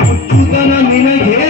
ಹುಚ್ಚುತನ ನಿನಗೆ